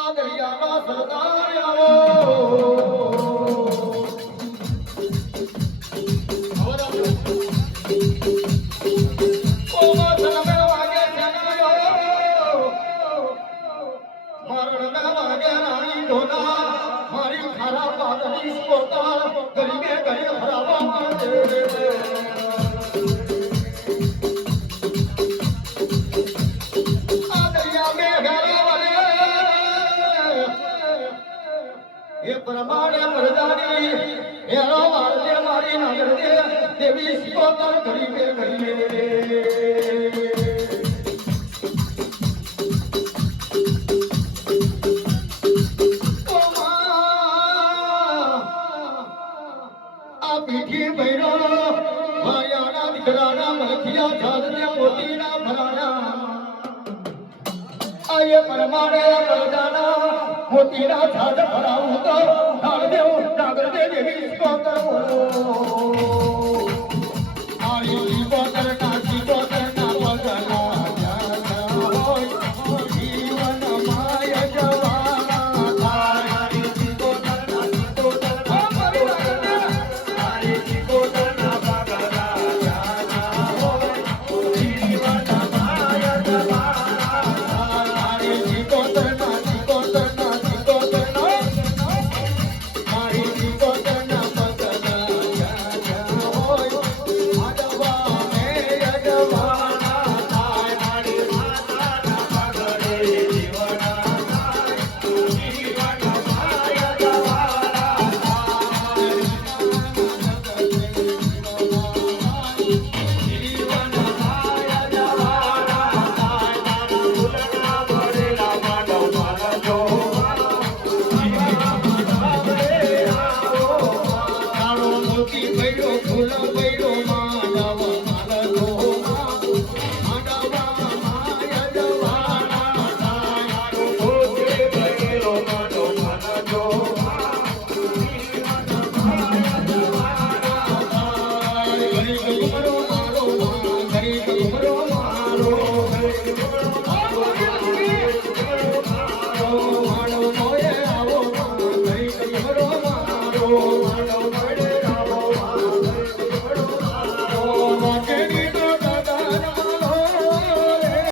આ દરિયાનો સરદાર આવો મારી ખરાબ પાદરી પોતા ગરીબે ગરીબ હરાવા માંગે આ દરિયા મે ઘરાવાલે એ પ્રમાણે મરદાની એનો વાળે મારી નગર દે દેવી પોતા ગરીબે ગરીબે પીઠી બહેનો માયાના દીકરાના મલખિયા છાદને મોતીના ભરાણા આયે પરમાણે બલદાના મોતીના છાદ ભરાવું તો નાગદેવ નાગરદેવ દેવી સ્તોત્ર બોલો